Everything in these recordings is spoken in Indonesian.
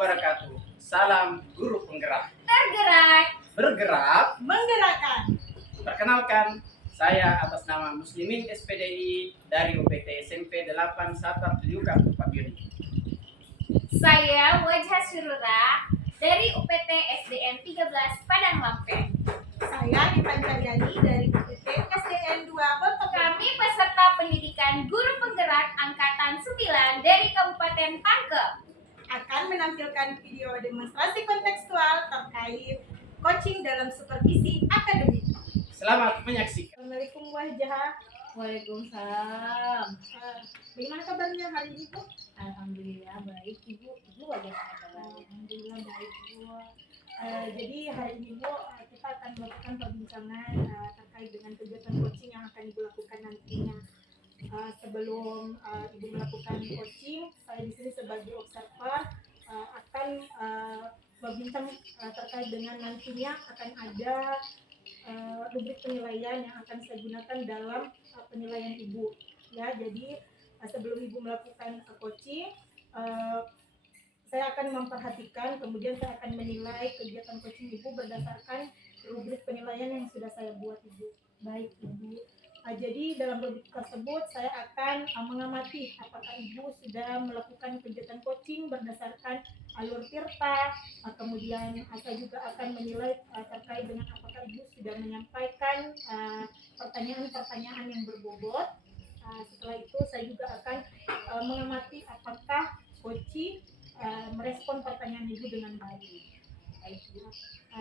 wabarakatuh. Salam guru penggerak. Tergerak, Bergerak. Menggerakkan. Perkenalkan, saya atas nama Muslimin SPDI dari UPT SMP 8 Satar Liuka Pak Yuni. saya Wajah Syurura dari UPT SDN 13 Padang Lampung. Saya Ivan Caryani dari UPT SDN 2 Bontang. Kami peserta pendidikan guru penggerak angkatan 9 dari Kabupaten Pangkep. Akan menampilkan video demonstrasi kontekstual terkait coaching dalam supervisi akademik. Selamat menyaksikan. Assalamualaikum Wajah. Waalaikumsalam. Bagaimana kabarnya hari ini, Bu? Alhamdulillah baik Ibu. Ibu bagaimana kabarnya? Alhamdulillah baik, Bu. Jadi hari ini, Bu, kita akan melakukan perbincangan terkait dengan kegiatan coaching yang akan Ibu lakukan nantinya. Sebelum Ibu melakukan coaching, saya di sini sebagai observer akan berbincang terkait dengan nantinya akan ada rubrik penilaian yang akan saya gunakan dalam penilaian Ibu. Ya, jadi sebelum Ibu melakukan coaching, saya akan memperhatikan, kemudian saya akan menilai kegiatan coaching Ibu berdasarkan rubrik penilaian yang sudah saya buat, Ibu. Baik, Ibu. Jadi dalam rubrik tersebut saya akan mengamati apakah Ibu sudah melakukan kegiatan coaching berdasarkan alur tirta, kemudian saya juga akan menilai terkait dengan apakah Ibu sudah menyampaikan pertanyaan-pertanyaan yang berbobot. Setelah itu saya juga akan mengamati apakah coaching merespon pertanyaan Ibu dengan baik.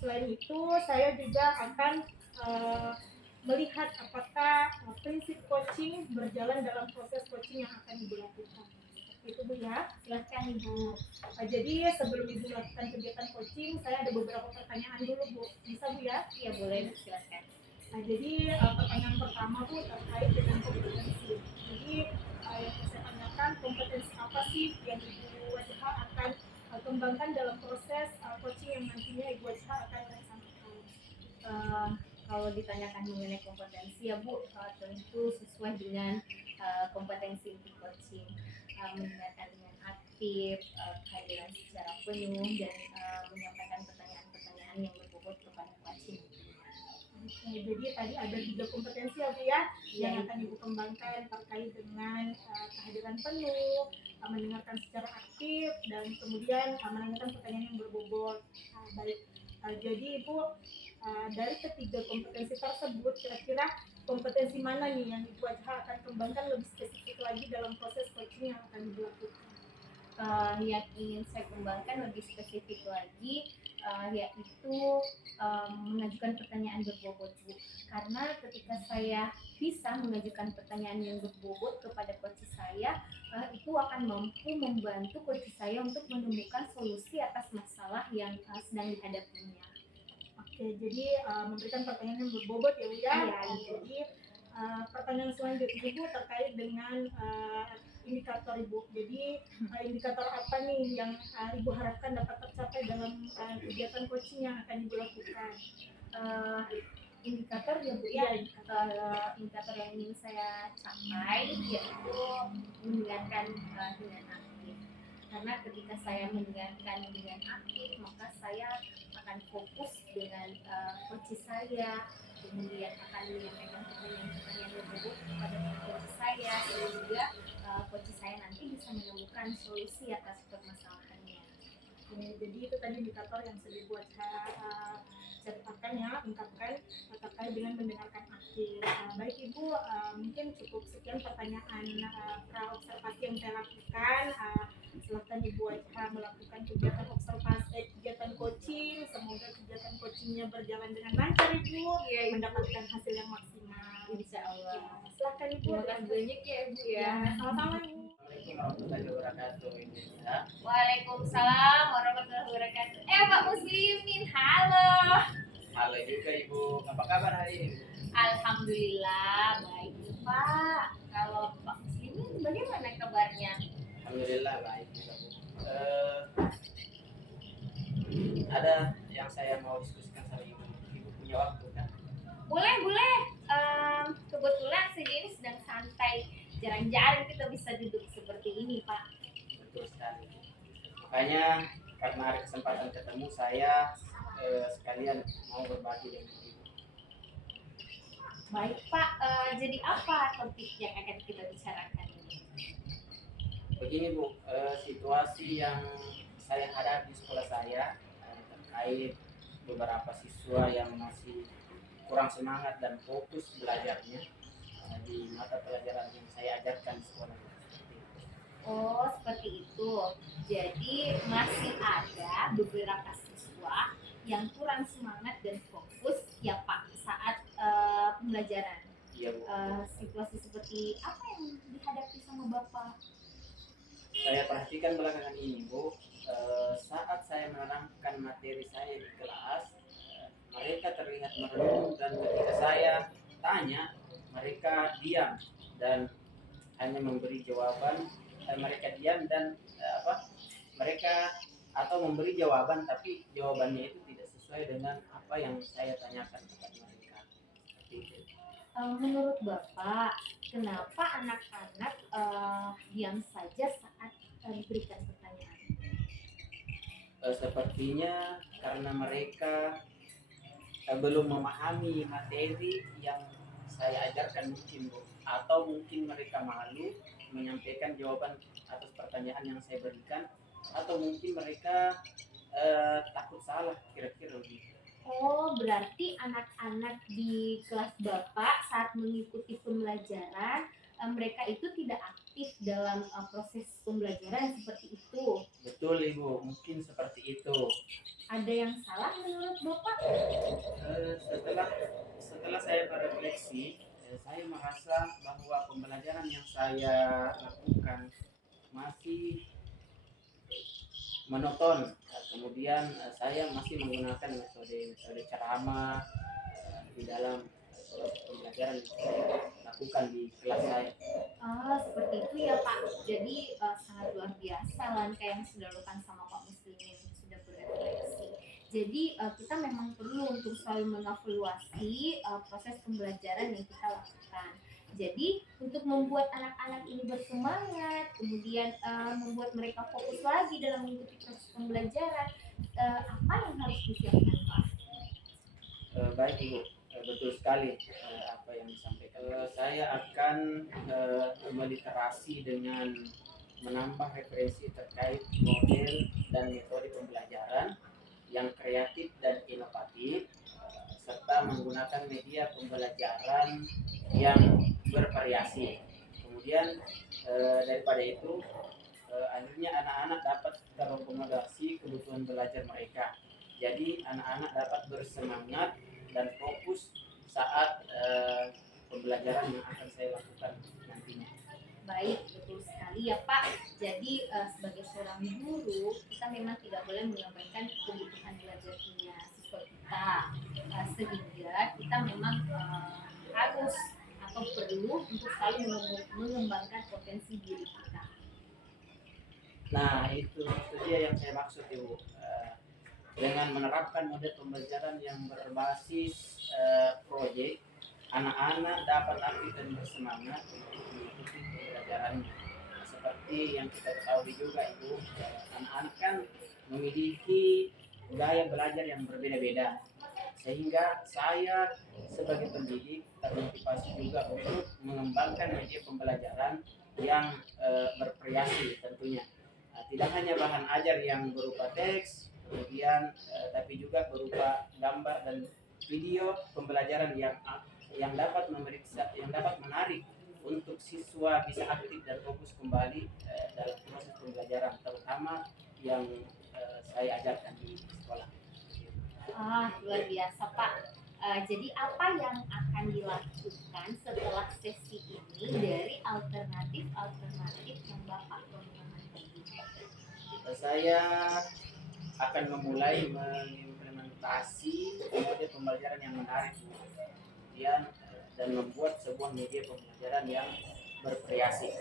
Selain itu saya juga akan melihat apakah prinsip coaching berjalan dalam proses coaching yang akan Ibu lakukan. Itu, Bu, ya. Silahkan, Ibu. Jadi sebelum Ibu melakukan kegiatan coaching, saya ada beberapa pertanyaan dulu, Bu. Bisa, Bu, ya? Iya boleh, silahkan. Jadi pertanyaan pertama, Bu, terkait dengan kompetensi. Jadi yang saya tanyakan, kompetensi apa sih yang Ibu Wajah akan kembangkan dalam proses coaching yang nantinya Ibu Wajah akan laksanakan? Kalau ditanyakan mengenai kompetensi ya Bu, tentu sesuai dengan kompetensi untuk coaching, mendengarkan dengan aktif, kehadiran secara penuh dan menyampaikan pertanyaan-pertanyaan yang berbobot kepada coaching. Oke, jadi tadi ada 3 kompetensi ya, Bu, ya, yang akan Ibu kembangkan terkait dengan kehadiran penuh, mendengarkan secara aktif, dan kemudian menanyakan pertanyaan yang berbobot. Baik, jadi Ibu dari ketiga kompetensi tersebut, kira-kira kompetensi mana nih yang Ibu Wajah akan kembangkan lebih spesifik lagi dalam proses coaching yang akan Ibu lakukan? Yang ingin saya kembangkan lebih spesifik lagi yaitu mengajukan pertanyaan berbobot, Bu. Karena ketika saya bisa mengajukan pertanyaan yang berbobot kepada coach saya, itu akan mampu membantu coach saya untuk menemukan solusi atas masalah yang sedang dihadapinya. Oke, jadi memberikan pertanyaan yang berbobot ya, Bu, ya. Iya. Jadi pertanyaan selanjutnya, Bu, terkait dengan indikator Ibu. Jadi indikator apa nih yang Ibu harapkan dapat tercapai dalam kegiatan coaching yang akan Ibu lakukan? Indikator ya Bu ya, indikator yang ingin saya capai yaitu mendengarkan dengan aktif. Karena ketika saya mendengarkan dengan aktif, maka saya akan fokus dengan coach saya, kemudian akan menyampaikan pertanyaan-pertanyaan yang berbobot kepada coach saya, sehingga coach saya nanti bisa menemukan solusi atas permasalahannya. Jadi itu tadi indikator yang sudah dibuat catatan ya, ungkapkan terkait dengan mendengarkan aktif. Baik Ibu, mungkin cukup sekian pertanyaan pra-observasi yang saya lakukan. Silakan Ibu Wajah melakukan kegiatan observasi, kegiatan coaching. Semoga kegiatan coachingnya berjalan dengan lancar, Ibu, mendapatkan hasil yang maksimal. Insya Allah. Silakan Ibu. Terima kasih banyak ya Ibu ya. Sama-sama, Ibu. Assalamualaikum warahmatullahi wabarakatuh. Ya. Waalaikumsalam warahmatullahi wabarakatuh. Pak Muslimin, halo. Halo juga Ibu, apa kabar hari ini? Alhamdulillah baik Pak. Kalau Pak Muslimin bagaimana kabarnya? Alhamdulillah baik juga, Bu. Ada yang saya mau diskusikan sama Ibu. Ibu punya waktu kan? Boleh. Kebetulan saya ini sedang santai. Jarang-jarang kita bisa duduk seperti ini Pak. Betul sekali. Makanya karena ada kesempatan ketemu saya sekalian mau berbagi dengan Ibu. Baik Pak, jadi apa topik yang akan kita bicarakan ini? Begini Bu, situasi yang saya hadapi di sekolah saya terkait beberapa siswa yang masih kurang semangat dan fokus belajarnya di mata pelajaran yang saya ajarkan di sekolah. Oh, seperti itu. Jadi masih ada beberapa siswa yang kurang semangat dan fokus ya Pak saat pembelajaran. Iya Bu. Situasi seperti apa yang dihadapi sama Bapak? Saya perhatikan belakangan ini Bu, saat saya menerangkan materi saya di kelas, mereka terlihat merenung dan ketika saya tanya, mereka diam dan hanya memberi jawaban. Mereka diam dan mereka atau memberi jawaban tapi jawabannya itu tidak sesuai dengan apa yang saya tanyakan kepada mereka. Seperti itu. Menurut Bapak, kenapa anak-anak diam saja saat diberikan pertanyaan? Sepertinya karena mereka belum memahami materi yang saya ajarkan mungkin Bu, atau mungkin mereka malu menyampaikan jawaban atas pertanyaan yang saya berikan, atau mungkin mereka takut salah kira-kira begitu. Oh, berarti anak-anak di kelas Bapak saat mengikuti pembelajaran mereka itu tidak aktif dalam proses pembelajaran seperti itu. Betul Ibu, mungkin seperti itu. Ada yang salah menurut Bapak? Setelah saya berefleksi, saya merasa bahwa pembelajaran yang saya lakukan masih monoton. Kemudian saya masih menggunakan metode ceramah di dalam pembelajaran yang saya lakukan di kelas saya. Seperti itu ya Pak. Jadi sangat luar biasa langkah yang sudah dilakukan sama Pak Muslimin, sudah berefleksi. Jadi kita memang perlu untuk selalu mengevaluasi proses pembelajaran yang kita lakukan. Jadi untuk membuat anak-anak ini bersemangat, kemudian membuat mereka fokus lagi dalam mengikuti proses pembelajaran, apa yang harus disiapkan Pak? Baik Ibu, betul sekali apa yang disampaikan. Saya akan meliterasi dengan menambah referensi terkait model dan metode pembelajaran yang kreatif dan inovatif, serta menggunakan media pembelajaran yang bervariasi. Kemudian daripada itu, akhirnya anak-anak dapat terakomodasi kebutuhan belajar mereka. Jadi anak-anak dapat bersemangat dan fokus saat pembelajaran yang akan saya lakukan nantinya. Baik, betul sekali ya Pak. Jadi sebagai seorang guru, kita memang tidak boleh mengabaikan kebutuhan belajarnya siswa kita, sehingga kita memang harus atau perlu untuk selalu mengembangkan potensi diri kita. Nah, itu dia yang saya maksud Ibu. Dengan menerapkan model pembelajaran yang berbasis proyek, anak-anak dapat aktif dan bersemangat untuk mengikuti pembelajaran. Seperti yang kita ketahui juga Ibu, anak-anak kan memiliki gaya belajar yang berbeda-beda. Sehingga saya sebagai pendidik termotivasi juga untuk mengembangkan media pembelajaran yang bervariasi tentunya. Tidak hanya bahan ajar yang berupa teks, kemudian tapi juga berupa gambar dan video pembelajaran yang dapat memeriksa, yang dapat menarik untuk siswa bisa aktif dan fokus kembali dalam proses pembelajaran, terutama yang saya ajarkan di sekolah. Luar biasa Pak. Jadi apa yang akan dilakukan setelah sesi ini dari alternatif yang Bapak lakukan tadi? Saya akan memulai mengimplementasi metode pembelajaran yang menarik, kemudian dan membuat sebuah media pembelajaran yang bervariasi.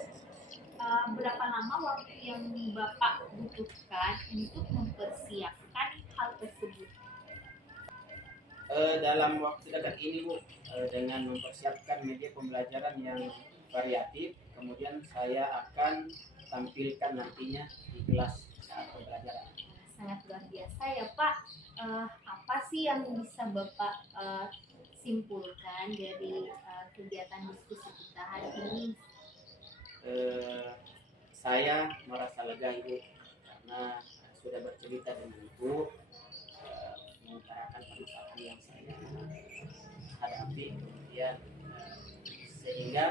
Berapa lama waktu yang Bapak butuhkan untuk mempersiapkan hal tersebut? Dalam waktu dekat ini Bu, dengan mempersiapkan media pembelajaran yang variatif, kemudian saya akan tampilkan nantinya di kelas saat pembelajaran. sangat luar biasa ya Pak. Apa sih yang bisa Bapak simpulkan dari kegiatan diskusi kita hari ini? Saya merasa lega Ibu karena sudah bercerita dengan Ibu, mengutarakan permasalahan yang saya hadapi, kemudian sehingga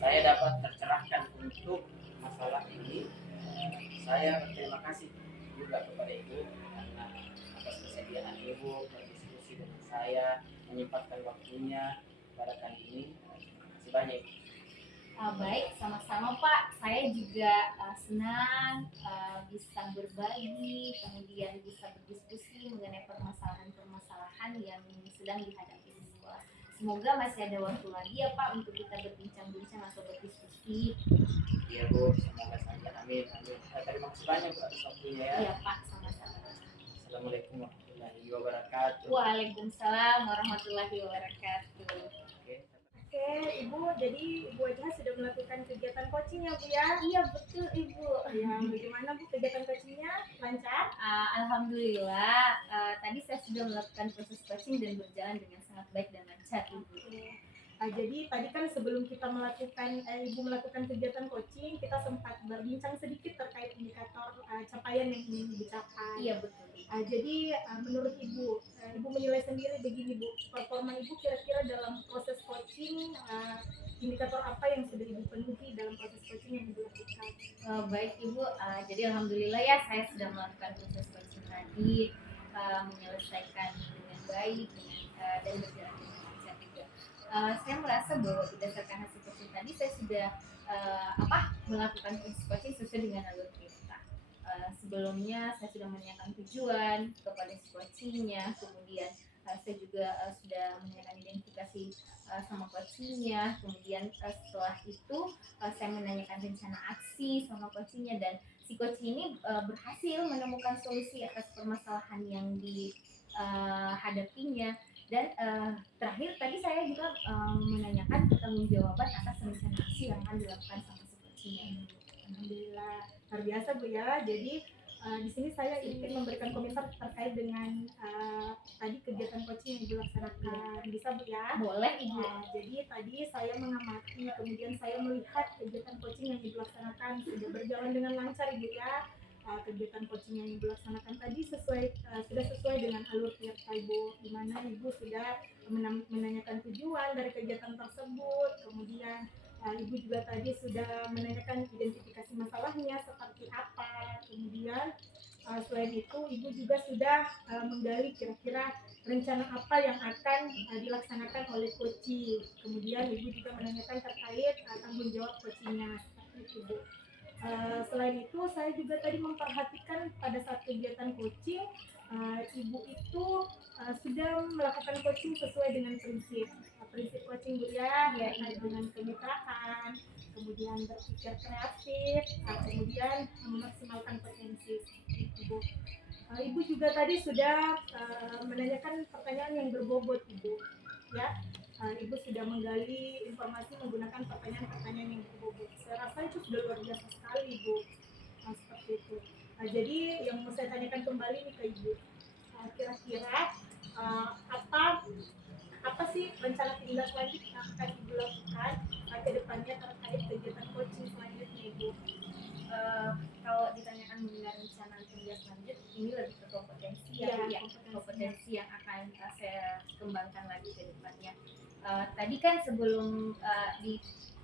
saya dapat tercerahkan untuk masalah ini. Saya berterima kasih juga kepada Ibu karena atas kesediaan Ibu berdiskusi dengan saya, menyempatkan waktunya pada kali ini. Terima kasih banyak. Baik, sama-sama Pak. Saya juga senang bisa berbagi, kemudian bisa berdiskusi mengenai permasalahan-permasalahan yang sedang dihadapi di sekolah. Semoga masih ada waktu lagi ya Pak untuk kita berbincang-bincang atau berdiskusi. Iya Bu, semoga saja. Amin. Terima kasih banyak Bu atas waktunya ya. Iya Pak, sama-sama. Assalamualaikum warahmatullahi wabarakatuh. Waalaikumsalam warahmatullahi wabarakatuh. Oke, Ibu, jadi Ibu Ejna sudah melakukan kegiatan coaching ya Bu ya? Iya betul Ibu. Ya, bagaimana Bu kegiatan coachingnya? Lancar? Alhamdulillah, tadi saya sudah melakukan proses coaching dan berjalan dengan sangat baik dan lancar Ibu. Jadi tadi kan sebelum kita melakukan Ibu melakukan kegiatan coaching, kita sempat berbincang sedikit terkait indikator capaian yang ingin dicapai. Iya betul. Jadi menurut Ibu, Ibu menilai sendiri begini Bu, performa Ibu kira-kira dalam proses coaching, indikator apa yang sudah Ibu penuhi dalam proses coaching yang Ibu lakukan? Baik Ibu, jadi alhamdulillah ya saya sudah melakukan proses coaching tadi, menyelesaikan dengan baik dan berjalan dengan lancar juga. Saya merasa bahwa berdasarkan hasil coaching tadi saya sudah melakukan proses coaching sesuai dengan alur kita. Sebelumnya saya sudah menanyakan tujuan kepada si coachingnya, kemudian saya juga sudah menanyakan identifikasi sama coachingnya, kemudian setelah itu saya menanyakan rencana aksi sama coachingnya, dan si coaching ini berhasil menemukan solusi atas permasalahan yang dihadapinya. Dan terakhir tadi saya juga menanyakan pertanggungjawaban atas rencana aksi yang akan dilakukan sama si coachingnya. Alhamdulillah, luar biasa Bu ya. Jadi di sini saya ingin memberikan komentar terkait dengan tadi kegiatan coaching yang Ibu laksanakan. Bisa Bu ya? Boleh Ibu. Jadi tadi saya mengamati, kemudian saya melihat kegiatan coaching yang Ibu laksanakan sudah berjalan dengan lancar Ibu ya. Kegiatan coaching yang Ibu laksanakan tadi sudah sesuai dengan alur kerja Ibu, di mana Ibu sudah menanyakan tujuan dari kegiatan tersebut, kemudian Ibu juga tadi sudah menanyakan identifikasi masalahnya seperti apa. Kemudian selain itu Ibu juga sudah menggali kira-kira rencana apa yang akan dilaksanakan oleh coaching. Kemudian Ibu juga menanyakan terkait tanggung jawab coachingnya seperti itu Bu. Selain itu saya juga tadi memperhatikan pada saat kegiatan coaching, Ibu itu sudah melakukan coaching sesuai dengan prinsip coaching Bu ya, terkait dengan kemitraan, kemudian berpikir kreatif, kemudian memaksimalkan potensi Ibu. Ibu juga tadi sudah menanyakan pertanyaan yang berbobot Ibu ya. Ibu sudah menggali informasi menggunakan pertanyaan-pertanyaan yang berbobot. Saya rasa itu sudah luar biasa sekali Ibu. Seperti itu. Jadi yang mau saya tanyakan kembali nih ke Ibu, kira-kira apa sih rencana tindak lanjut yang akan Ibu lakukan ke depannya terkait kegiatan coaching selanjutnya Ibu? Kalau ditanyakan mengenai rencana tindak lanjut, ini lebih ke kompetensi kompetensi yang akan saya kembangkan lagi ke depannya. Tadi kan sebelum di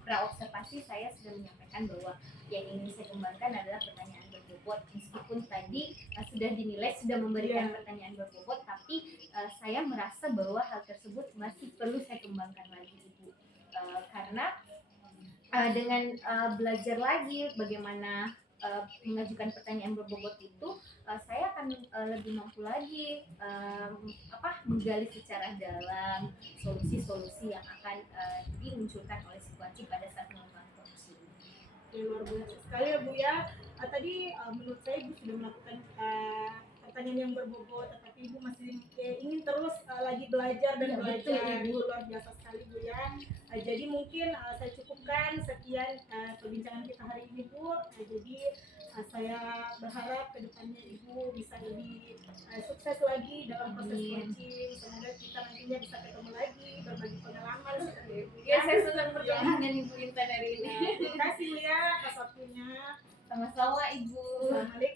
praobservasi saya sudah menyampaikan bahwa yang ingin saya kembangkan adalah pertanyaan berbobot. Meskipun tadi sudah dinilai sudah memberikan pertanyaan berbobot, tapi saya merasa bahwa hal tersebut masih perlu saya kembangkan lagi Ibu. Karena dengan belajar lagi bagaimana mengajukan pertanyaan berbobot itu, saya akan lebih mampu lagi menggali secara dalam solusi-solusi yang akan dimunculkan oleh si coaching pada saat melakukan coaching. Luar biasa sekali ya Bu ya. Tadi menurut saya Ibu sudah melakukan pertanyaan yang berbobot, tetapi Ibu masih ingin terus lagi belajar dan belajar. Ibu luar biasa sekali Bu ya. Jadi mungkin saya cukupkan sekian perbincangan kita hari ini Bu. Jadi Saya berharap kedepannya Ibu bisa lebih sukses lagi dalam proses Amin. coaching. Semoga kita nantinya bisa ketemu lagi, berbagi pengalaman seperti Ibu. Ya, saya senang bertemu dengan Ibu Intan hari ini. Terima kasih ya atas waktunya. Sama-sama Ibu. Assalamualaikum.